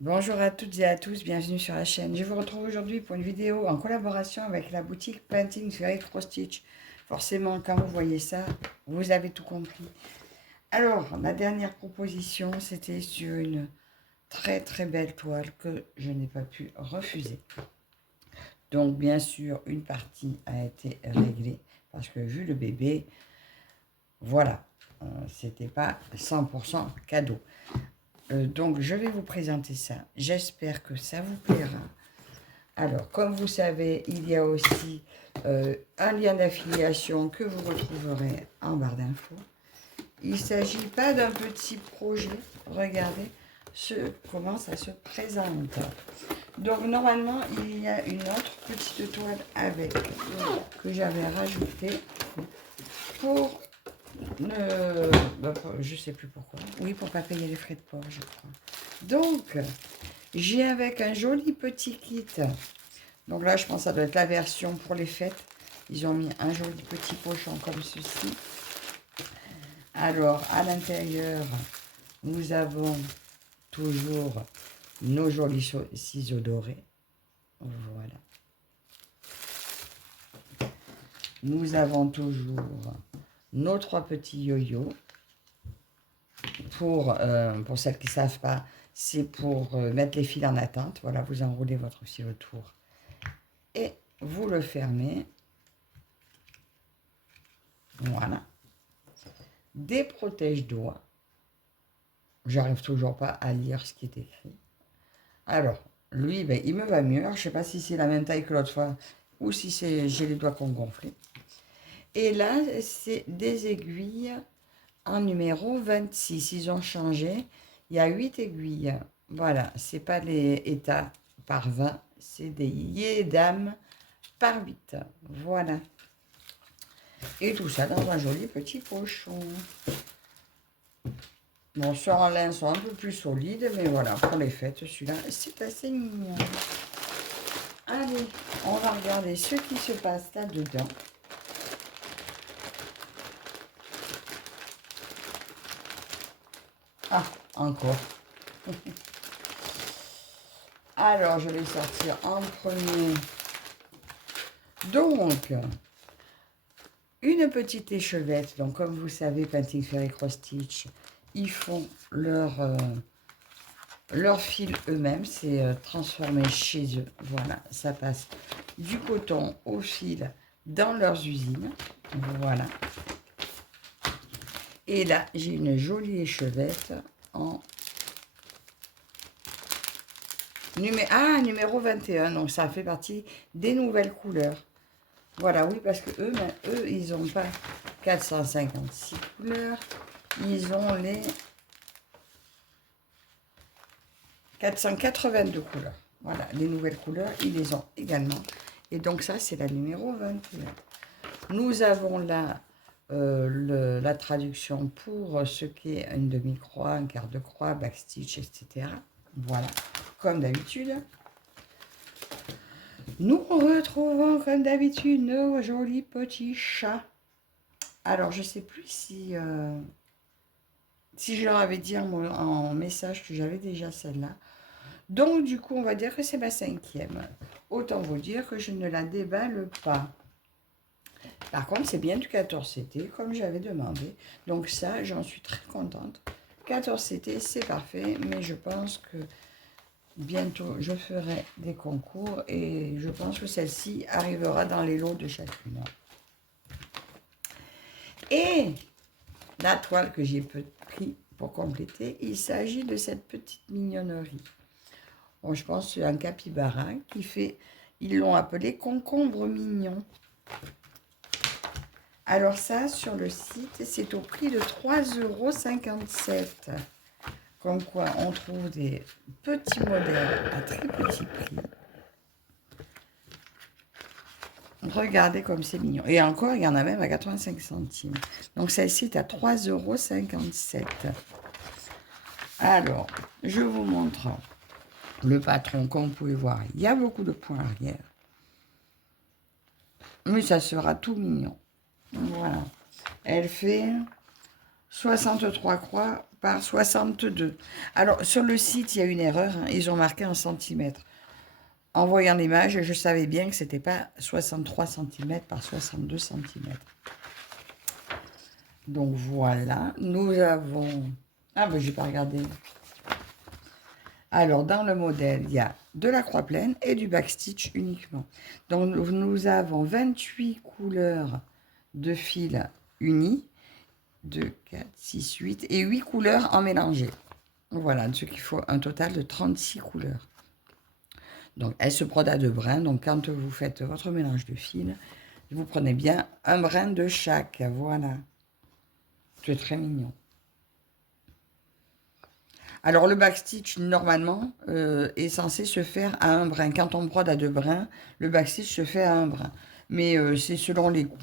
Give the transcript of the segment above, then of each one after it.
Bonjour à toutes et à tous, bienvenue sur la chaîne. Je vous retrouve aujourd'hui pour une vidéo en collaboration avec la boutique Painting Ferry Cross Stitch. Forcément, quand vous voyez ça, vous avez tout compris. Alors, ma dernière proposition, c'était sur une très très belle toile que je n'ai pas pu refuser. Donc, bien sûr, une partie a été réglée parce que vu le bébé, voilà, c'était pas 100% cadeau. Donc, je vais vous présenter ça. J'espère que ça vous plaira. Alors, comme vous savez, il y a aussi un lien d'affiliation que vous retrouverez en barre d'infos. Il ne s'agit pas d'un petit projet. Regardez comment ça se présente. Donc, normalement, il y a une autre petite toile avec que j'avais rajoutée pour ne... je ne sais plus pourquoi. Oui, pour ne pas payer les frais de port, je crois. Donc, j'ai avec un joli petit kit. Donc là, je pense que ça doit être la version pour les fêtes. Ils ont mis un joli petit pochon comme ceci. Alors, à l'intérieur, nous avons toujours nos jolis ciseaux dorés. Voilà. Nous avons toujours nos 3 petits yo-yo. Pour celles qui ne savent pas, c'est pour mettre les fils en attente. Voilà, vous enroulez votre fil autour et vous le fermez. Voilà. Des protège-doigts. J'arrive toujours pas à lire ce qui est écrit. Alors, lui, ben, il me va mieux. Alors, je ne sais pas si c'est la même taille que l'autre fois ou si j'ai les doigts qu'on gonflé. Et là, c'est des aiguilles en numéro 26. Ils ont changé. Il y a 8 aiguilles. Voilà, c'est pas les états par 20, c'est des yédames par 8. Voilà. Et tout ça dans un joli petit pochon. Bon, ceux en lin sont un peu plus solides, mais voilà, pour les fêtes, celui-là, c'est assez mignon. Allez, on va regarder ce qui se passe là-dedans. Ah, encore. Alors, je vais sortir en premier. Donc, une petite échevette. Donc, comme vous savez, Painting Ferry Cross Stitch, ils font leur fil eux-mêmes. C'est transformé chez eux. Voilà, ça passe du coton au fil dans leurs usines. Voilà. Et là, j'ai une jolie échevette en numéro 21. Donc, ça fait partie des nouvelles couleurs. Voilà, oui, parce que eux, ils n'ont pas 456 couleurs. Ils ont les 482 couleurs. Voilà, les nouvelles couleurs, ils les ont également. Et donc, ça, c'est la numéro 21. Nous avons là la traduction pour ce qui est une demi-croix, un quart de croix, backstitch, etc. Voilà, comme d'habitude. Nous retrouvons comme d'habitude nos jolis petits chats. Alors, je ne sais plus si je leur avais dit en message que j'avais déjà celle-là. Donc, du coup, on va dire que c'est ma 5e. Autant vous dire que je ne la déballe pas. Par contre, c'est bien du 14CT, comme j'avais demandé. Donc ça, j'en suis très contente. 14CT, c'est parfait, mais je pense que bientôt, je ferai des concours et je pense que celle-ci arrivera dans les lots de chacune. Et la toile que j'ai pris pour compléter, il s'agit de cette petite mignonnerie. Bon, je pense que c'est un capybara qui fait, ils l'ont appelé concombre mignon. Alors ça, sur le site, c'est au prix de 3,57 €. Comme quoi, on trouve des petits modèles à très petit prix. Regardez comme c'est mignon. Et encore, il y en a même à 85 centimes. Donc celle-ci est à 3,57 €. Alors, je vous montre le patron. Comme vous pouvez voir, il y a beaucoup de points arrière. Mais ça sera tout mignon. Voilà. Elle fait 63 croix par 62. Alors, sur le site, il y a une erreur. Hein, ils ont marqué en centimètres. En voyant l'image, je savais bien que ce n'était pas 63 cm par 62 cm. Donc, voilà. Nous avons... Ah, ben, je n'ai pas regardé. Alors, dans le modèle, il y a de la croix pleine et du backstitch uniquement. Donc, nous avons 28 couleurs de fils unis. 2, 4, 6, 8 et 8 couleurs en mélangé. Voilà, ce qu'il faut un total de 36 couleurs. Donc, elle se brode à 2 brins. Donc, quand vous faites votre mélange de fils, vous prenez bien un brin de chaque. Voilà. C'est très mignon. Alors, le backstitch, normalement, est censé se faire à un brin. Quand on brode à 2 brins, le backstitch se fait à un brin. Mais c'est selon les goûts.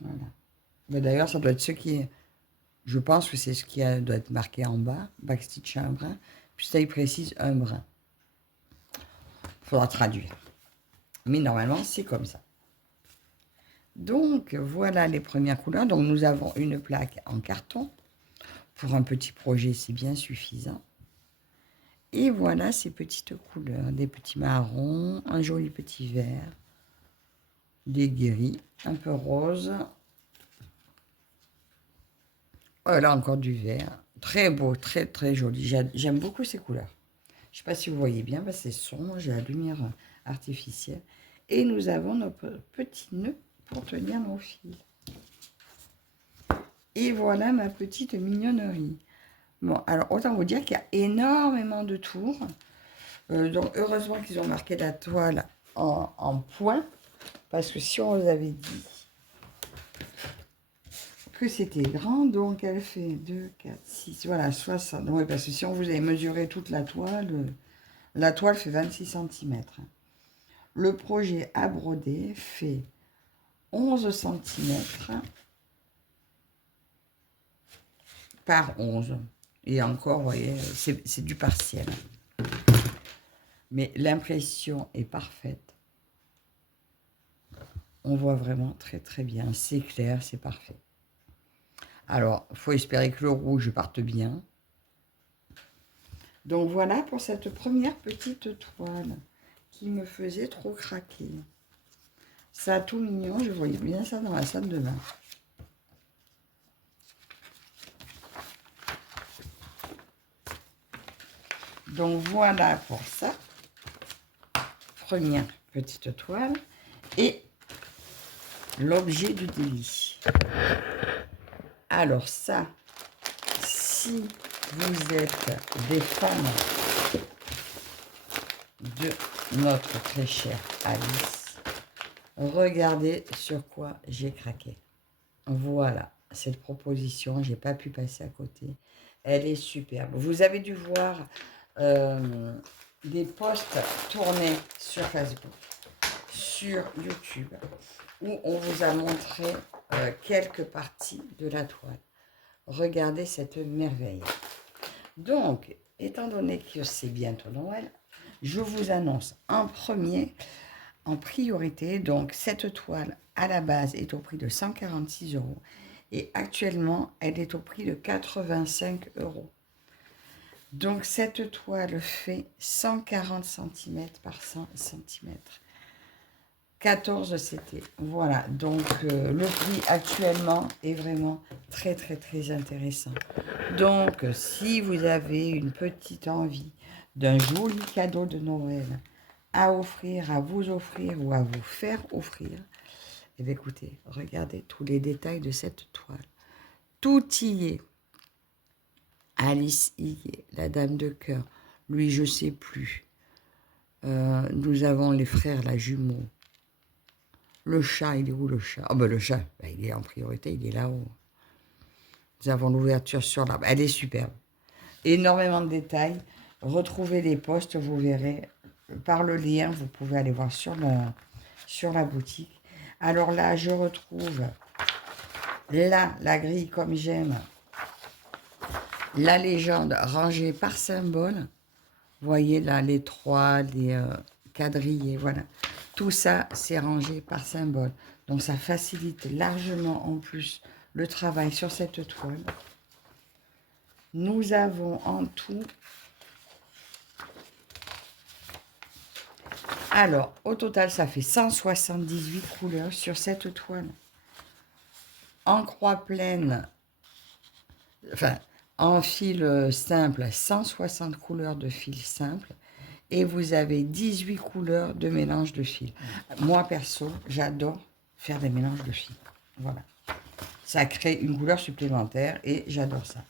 Voilà. D'ailleurs, ça doit être ce qui est... Je pense que c'est ce qui doit être marqué en bas. Backstitch à un brin. Puis ça, il précise un brin. Il faudra traduire. Mais normalement, c'est comme ça. Donc, voilà les premières couleurs. Donc, nous avons une plaque en carton. Pour un petit projet, c'est bien suffisant. Et voilà ces petites couleurs. Des petits marrons, un joli petit vert, des gris, un peu rose. Voilà, encore du vert. Très beau, très, très joli. J'aime beaucoup ces couleurs. Je ne sais pas si vous voyez bien, c'est sombre. J'ai la lumière artificielle. Et nous avons nos petits nœuds pour tenir nos fils. Et voilà ma petite mignonnerie. Bon, alors autant vous dire qu'il y a énormément de tours. Donc heureusement qu'ils ont marqué la toile en point. Parce que si on vous avait dit que c'était grand, donc elle fait 2, 4, 6, voilà, 60. Oui, parce que si on vous avait mesuré toute la toile fait 26 cm. Le projet à broder fait 11 cm par 11. Et encore, vous voyez, c'est du partiel. Mais l'impression est parfaite. On voit vraiment très très bien. C'est clair, c'est parfait. Alors, il faut espérer que le rouge parte bien. Donc voilà pour cette première petite toile qui me faisait trop craquer. Ça tout mignon, je voyais bien ça dans la salle de bain. Donc voilà pour ça. Première petite toile. Et l'objet du délit. Alors ça, si vous êtes des fans de notre très chère Alice, regardez sur quoi j'ai craqué. Voilà, cette proposition, j'ai pas pu passer à côté. Elle est superbe. Vous avez dû voir des posts tournés sur Facebook, sur YouTube, où on vous a montré quelques parties de la toile. Regardez cette merveille. Donc, étant donné que c'est bientôt Noël, je vous annonce en premier, en priorité, donc cette toile à la base est au prix de 146 € et actuellement elle est au prix de 85 €. Donc cette toile fait 140 cm par 100 cm. 14 CT. Voilà, donc le prix actuellement est vraiment très très très intéressant. Donc si vous avez une petite envie d'un joli cadeau de Noël à offrir, à vous offrir ou à vous faire offrir, eh bien écoutez, regardez tous les détails de cette toile. Tout y est. Alice y est, la dame de cœur. Lui, je sais plus. Nous avons les frères, la jumeau. Le chat, il est où le chat? Oh ben le chat, ben, il est en priorité, il est là-haut. Nous avons l'ouverture sur l'arbre. Elle est superbe. Énormément de détails. Retrouvez les posts, vous verrez. Par le lien, vous pouvez aller voir sur la boutique. Alors là, je retrouve là, la grille comme j'aime. La légende rangée par symbole. Vous voyez là, les trois, les quadrillés, voilà. Tout ça, c'est rangé par symbole. Donc, ça facilite largement en plus le travail sur cette toile. Nous avons en tout... Alors, au total, ça fait 178 couleurs sur cette toile. En croix pleine, enfin, en fil simple, 160 couleurs de fil simple. Et vous avez 18 couleurs de mélange de fils. Moi, perso, j'adore faire des mélanges de fils. Voilà. Ça crée une couleur supplémentaire et j'adore ça.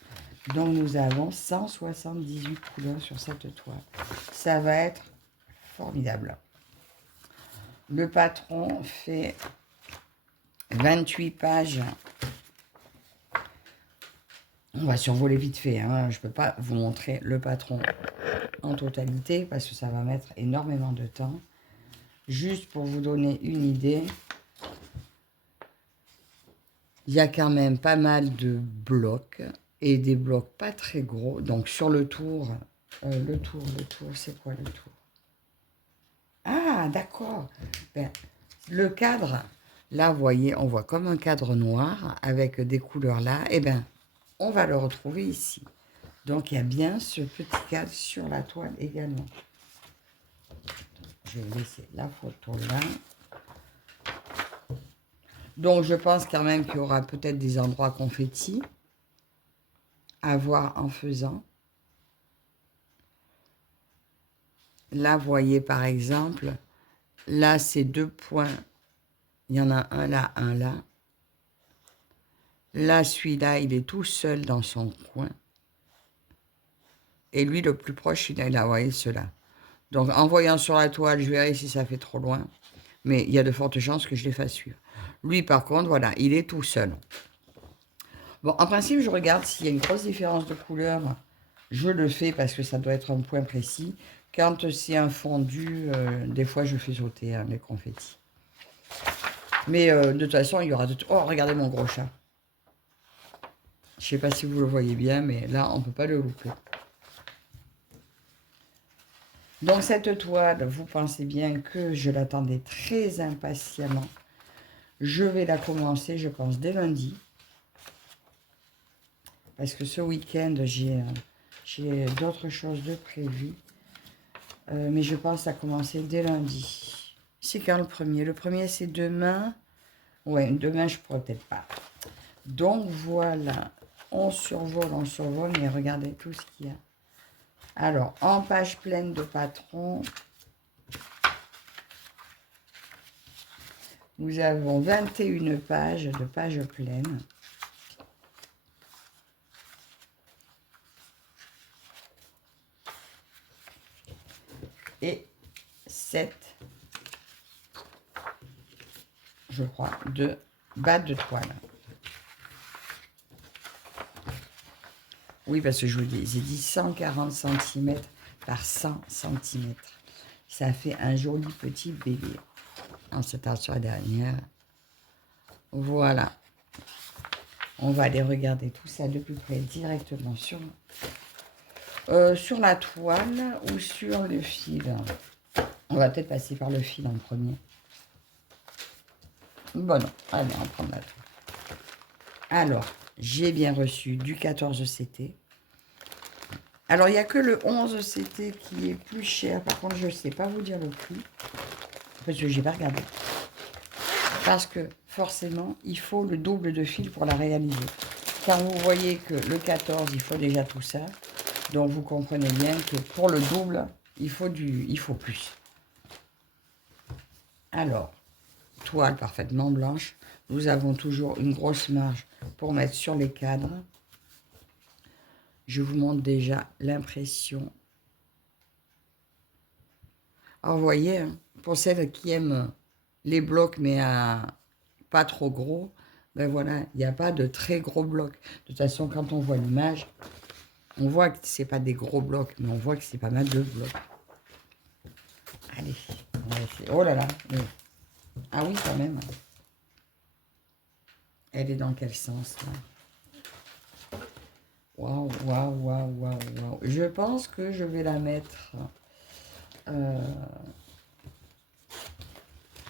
Donc, nous avons 178 couleurs sur cette toile. Ça va être formidable. Le patron fait 28 pages. On va survoler vite fait. Hein. Je ne peux pas vous montrer le patron en totalité parce que ça va mettre énormément de temps. Juste pour vous donner une idée, il y a quand même pas mal de blocs et des blocs pas très gros. Donc sur le tour, c'est quoi le tour? Ah, d'accord. Ben, le cadre, là, vous voyez, on voit comme un cadre noir avec des couleurs là. Eh bien, on va le retrouver ici. Donc, il y a bien ce petit cadre sur la toile également. Je vais laisser la photo là. Donc, je pense quand même qu'il y aura peut-être des endroits confettis à voir en faisant. Là, vous voyez par exemple, là, c'est 2 points. Il y en a un là, un là. Là, celui-là, il est tout seul dans son coin. Et lui, le plus proche, il est là, vous voyez, ceux-là. Donc, en voyant sur la toile, je verrai si ça fait trop loin. Mais il y a de fortes chances que je les fasse suivre. Lui, par contre, voilà, il est tout seul. Bon, en principe, je regarde s'il y a une grosse différence de couleur. Je le fais parce que ça doit être un point précis. Quand c'est un fondu, des fois, je fais sauter hein, les confettis. Mais de toute façon, il y aura... Oh, regardez mon gros chat. Je ne sais pas si vous le voyez bien, mais là, on ne peut pas le louper. Donc, cette toile, vous pensez bien que je l'attendais très impatiemment. Je vais la commencer, je pense, dès lundi. Parce que ce week-end, j'ai d'autres choses de prévues. Mais je pense à commencer dès lundi. C'est quand le premier? Le premier, c'est demain. Ouais, demain, je ne pourrais peut-être pas. Donc, voilà. On survole, mais regardez tout ce qu'il y a. Alors, en page pleine de patron, nous avons 21 pages de pages pleines. Et 7, je crois, de bas de toile. Oui, parce que je vous dis, j'ai dit 140 cm par 100 cm. Ça fait un joli petit bébé. En cette sur la dernière. Voilà. On va aller regarder tout ça de plus près directement sur la toile ou sur le fil. On va peut-être passer par le fil en premier. Bon, non. Allez, on va prendre la toile. Alors, j'ai bien reçu du 14 CT. Alors, il n'y a que le 11 CT qui est plus cher. Par contre, je ne sais pas vous dire le prix. Parce que je n'ai pas regardé. Parce que, forcément, il faut le double de fil pour la réaliser. Quand vous voyez que le 14, il faut déjà tout ça. Donc, vous comprenez bien que pour le double, il faut plus. Alors, toile parfaitement blanche. Nous avons toujours une grosse marge pour mettre sur les cadres. Je vous montre déjà l'impression. Alors, vous voyez, pour celles qui aiment les blocs, mais pas trop gros, ben voilà, il n'y a pas de très gros blocs. De toute façon, quand on voit l'image, on voit que c'est pas des gros blocs, mais on voit que c'est pas mal de blocs. Allez, on va essayer. Oh là là. Oui. Ah oui, quand même. Elle est dans quel sens, là? Waouh, waouh, waouh, waouh, waouh. Je pense que je vais la mettre...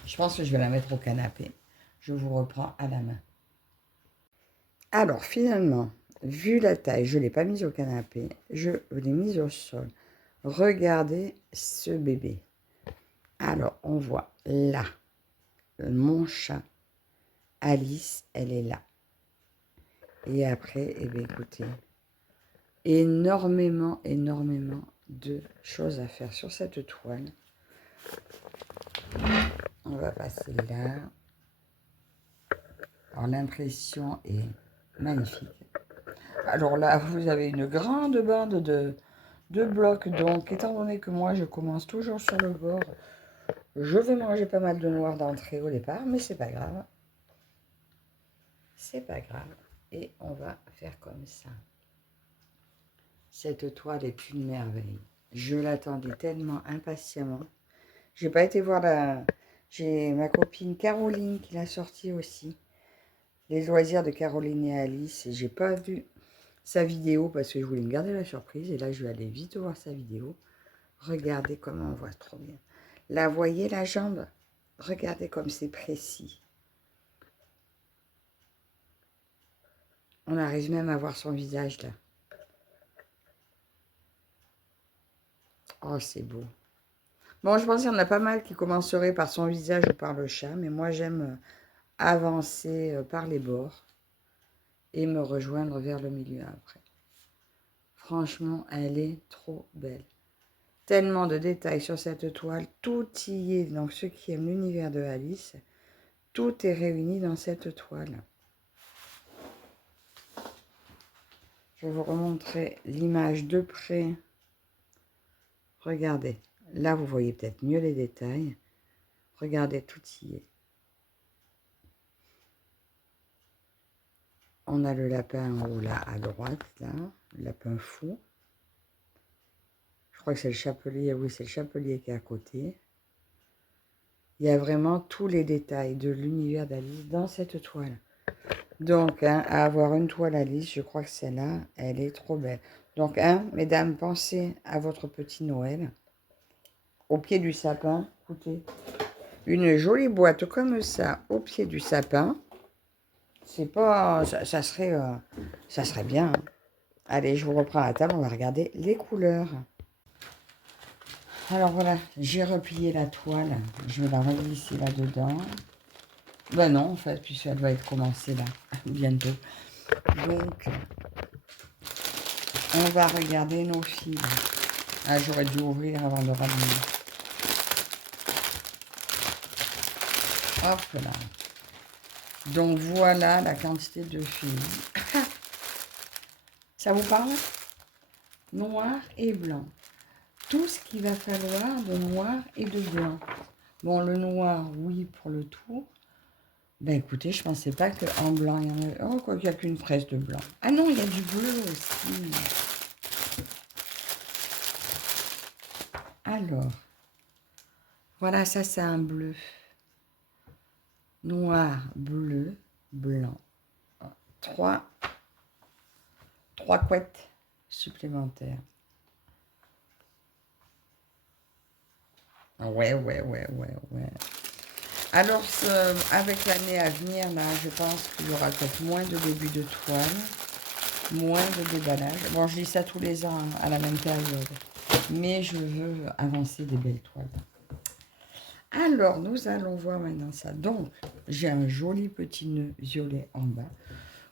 je pense que je vais la mettre au canapé. Je vous reprends à la main. Alors, finalement, vu la taille, je ne l'ai pas mise au canapé, je l'ai mise au sol. Regardez ce bébé. Alors, on voit là, mon chat, Alice, elle est là. Et après, eh bien, écoutez, énormément de choses à faire sur cette toile. On va passer là. Alors, l'impression est magnifique. Alors là, vous avez une grande bande de blocs. Donc, étant donné que moi, je commence toujours sur le bord, je vais manger pas mal de noir d'entrée au départ, mais c'est pas grave. C'est pas grave. Et on va faire comme ça. Cette toile est une merveille. Je l'attendais tellement impatiemment. J'ai pas été voir la... J'ai ma copine Caroline qui l'a sortie aussi. Les loisirs de Caroline et Alice. Et j'ai pas vu sa vidéo parce que je voulais me garder la surprise. Et là, je vais aller vite voir sa vidéo. Regardez comment on voit trop bien. Là, voyez la jambe? Regardez comme c'est précis. On arrive même à voir son visage là. Oh, c'est beau. Bon, je pense qu'il y en a pas mal qui commenceraient par son visage ou par le chat. Mais moi, j'aime avancer par les bords et me rejoindre vers le milieu après. Franchement, elle est trop belle. Tellement de détails sur cette toile, tout y est. Donc ceux qui aiment l'univers de Alice, tout est réuni dans cette toile. Je vais vous remontrer l'image de près. Regardez, là vous voyez peut-être mieux les détails. Regardez, tout y est. On a le lapin en haut là à droite, là, le lapin fou. Je crois que c'est le chapelier, oui, c'est le chapelier qui est à côté. Il y a vraiment tous les détails de l'univers d'Alice dans cette toile. Donc, hein, à avoir une toile Alice, je crois que celle-là, elle est trop belle. Donc, mesdames, pensez à votre petit Noël. Au pied du sapin, écoutez, une jolie boîte comme ça, au pied du sapin. C'est pas... Ça serait bien. Allez, je vous reprends à la table, on va regarder les couleurs. Alors voilà, j'ai replié la toile. Je vais la reglisser là-dedans. Ben non, en fait, puisqu'elle va être commencée là, bientôt. Donc, on va regarder nos fils. Ah, j'aurais dû ouvrir avant de rallumer. Hop là. Donc, voilà la quantité de fils. Ça vous parle? Noir et blanc. Tout ce qu'il va falloir de noir et de blanc. Bon, le noir, oui, pour le tour. Ben écoutez, je pensais pas qu'en blanc, il y en avait... Oh, quoi qu'il n'y a qu'une presse de blanc. Ah non, il y a du bleu aussi. Alors, voilà, ça c'est un bleu. Noir, bleu, blanc. Trois couettes supplémentaires. Ouais. Alors, avec l'année à venir, là, je pense qu'il y aura peut-être moins de début de toile, moins de déballage. Bon, je dis ça tous les ans, hein, à la même période. Mais je veux avancer des belles toiles. Alors, nous allons voir maintenant ça. Donc, j'ai un joli petit nœud violet en bas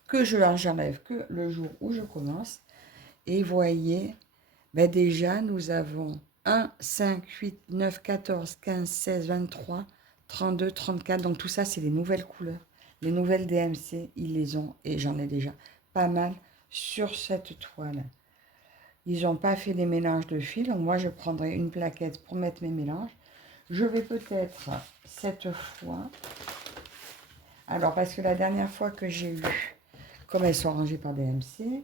que j'enlève que le jour où je commence. Et voyez, ben déjà, nous avons 1, 5, 8, 9, 14, 15, 16, 23, 32, 34. Donc, tout ça, c'est les nouvelles couleurs. Les nouvelles DMC, ils les ont. Et j'en ai déjà pas mal sur cette toile. Ils n'ont pas fait les mélanges de fils. Donc, moi, je prendrai une plaquette pour mettre mes mélanges. Je vais peut-être, cette fois... Alors, parce que la dernière fois que j'ai eu, comme elles sont rangées par DMC,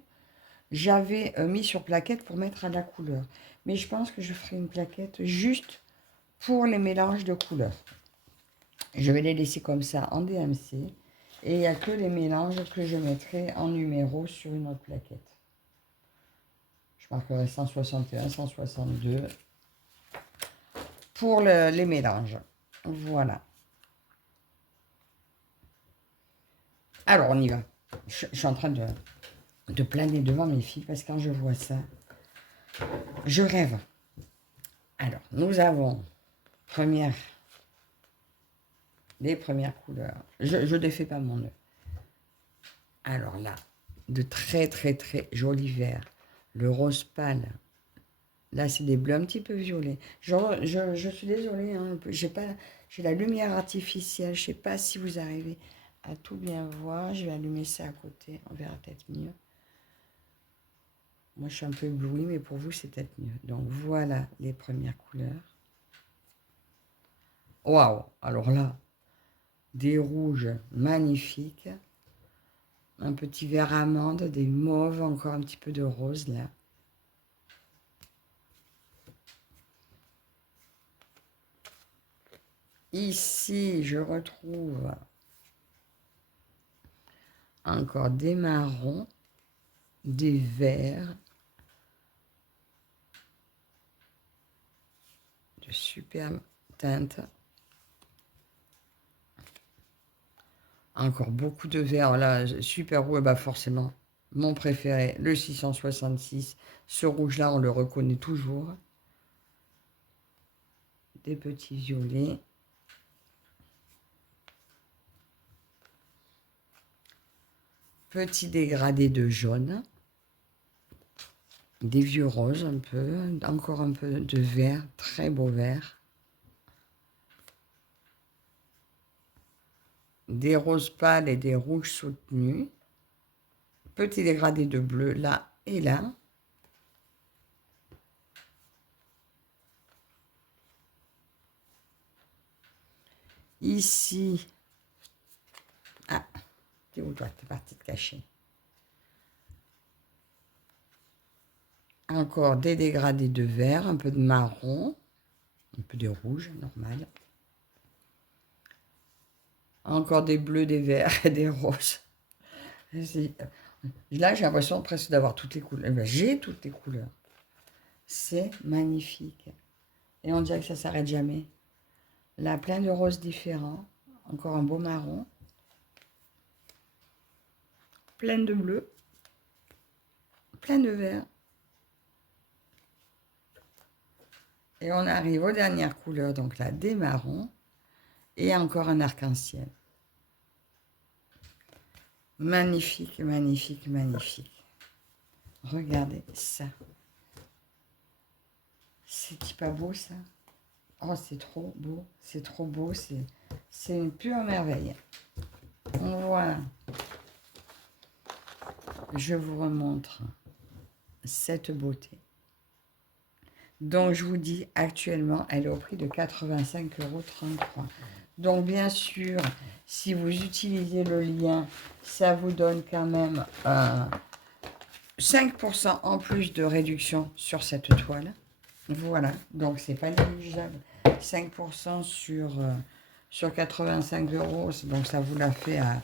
j'avais mis sur plaquette pour mettre à la couleur. Mais je pense que je ferai une plaquette juste pour les mélanges de couleurs. Je vais les laisser comme ça en DMC. Et il n'y a que les mélanges que je mettrai en numéro sur une autre plaquette. Je marquerai 161, 162 pour les mélanges. Voilà. Alors, on y va. Je suis en train de de planer devant mes filles, parce que quand je vois ça, je rêve. Alors, nous avons les premières couleurs. Je ne défais pas mon nœud. Alors là, de très très très jolis verts. Le rose pâle. Là, c'est des bleus un petit peu violets. Je suis désolée, hein, j'ai la lumière artificielle. Je ne sais pas si vous arrivez à tout bien voir. Je vais allumer ça à côté. On verra peut-être mieux. Moi, je suis un peu éblouie, mais pour vous, c'est peut-être mieux. Donc, voilà les premières couleurs. Waouh! Alors là, des rouges magnifiques. Un petit vert amande, des mauves, encore un petit peu de rose, là. Ici, je retrouve encore des marrons, des verts, de superbes teintes. Encore beaucoup de verts, là, super rouge, bah forcément, mon préféré, le 666. Ce rouge-là, on le reconnaît toujours. Des petits violets. Petit dégradé de jaune. Des vieux roses un peu, encore un peu de vert, très beau vert. Des roses pâles et des rouges soutenus. Petit dégradé de bleu là et là. Ici, ah, t'es où toi? T'es parti te cacher. Encore des dégradés de vert, un peu de marron, un peu de rouge, normal. Encore des bleus, des verts et des roses. Là, j'ai l'impression presque d'avoir toutes les couleurs. J'ai toutes les couleurs. C'est magnifique. Et on dirait que ça ne s'arrête jamais. Là, plein de roses différents. Encore un beau marron. Plein de bleus. Plein de verts. Et on arrive aux dernières couleurs. Donc là, des marrons. Et encore un arc-en-ciel. Magnifique, magnifique, magnifique. Regardez ça. C'est pas beau ça? Oh, c'est trop beau, c'est trop beau, c'est une pure merveille. Voilà. Je vous remontre cette beauté. Donc, je vous dis, actuellement, elle est au prix de 85,33 €. Donc, bien sûr, si vous utilisez le lien, ça vous donne quand même 5% en plus de réduction sur cette toile. Voilà, donc c'est pas négligeable. 5% sur 85 €, donc ça vous l'a fait à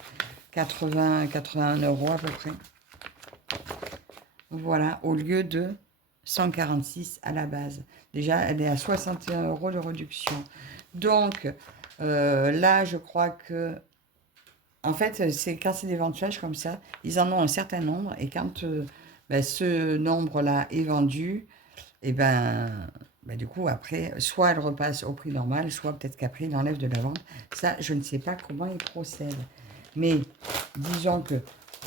81 € à peu près. Voilà, au lieu de 146 à la base. Déjà, elle est à 61 € de réduction. Donc, là, je crois que... En fait, c'est quand c'est des ventes flash comme ça, ils en ont un certain nombre. Et quand ce nombre-là est vendu, et du coup, après, soit elle repasse au prix normal, soit peut-être qu'après, il enlève de la vente. Ça, je ne sais pas comment il procède. Mais disons que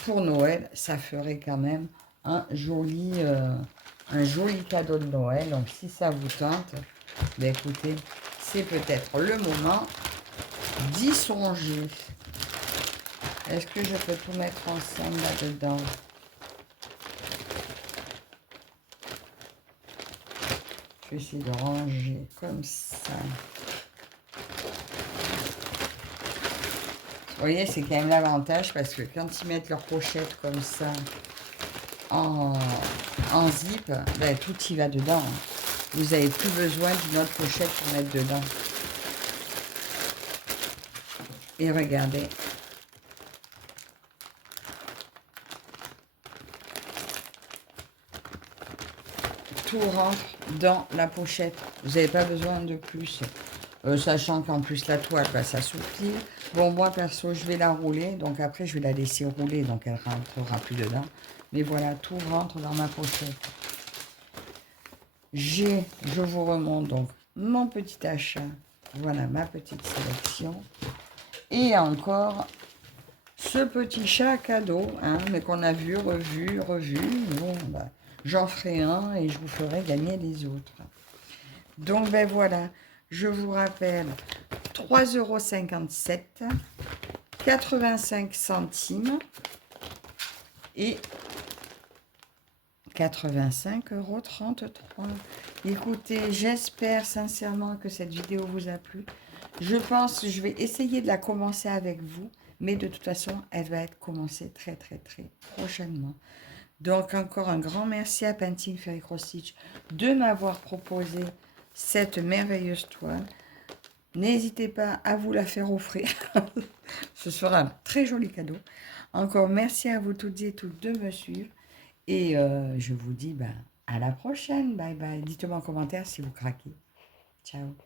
pour Noël, ça ferait quand même un joli cadeau de Noël. Donc, si ça vous tente, écoutez, c'est peut-être le moment d'y songer. Est-ce que je peux tout mettre ensemble là-dedans? Je vais essayer de ranger comme ça. Vous voyez, c'est quand même l'avantage parce que quand ils mettent leur pochette comme ça en zip, tout y va dedans. Vous n'avez plus besoin d'une autre pochette pour mettre dedans. Et regardez. Tout rentre dans la pochette. Vous n'avez pas besoin de plus. Sachant qu'en plus la toile, ça s'oublie. Bon, moi perso, je vais la rouler. Donc après, je vais la laisser rouler. Donc elle rentrera plus dedans. Mais voilà, tout rentre dans ma pochette. Je vous remonte donc mon petit achat. Voilà ma petite sélection. Et encore ce petit chat cadeau, hein, mais qu'on a vu, revu. Bon, bah, j'en ferai un et je vous ferai gagner les autres. Donc, ben voilà, je vous rappelle 3,57 €, 85 centimes et 85,33 €. Écoutez, j'espère sincèrement que cette vidéo vous a plu. Je pense que je vais essayer de la commencer avec vous, mais de toute façon, elle va être commencée très prochainement. Donc, encore un grand merci à Painting Fairy Cross Stitch de m'avoir proposé cette merveilleuse toile. N'hésitez pas à vous la faire offrir. Ce sera un très joli cadeau. Encore merci à vous toutes et tous de me suivre. Et je vous dis à la prochaine. Bye bye. Dites-moi en commentaire si vous craquez. Ciao.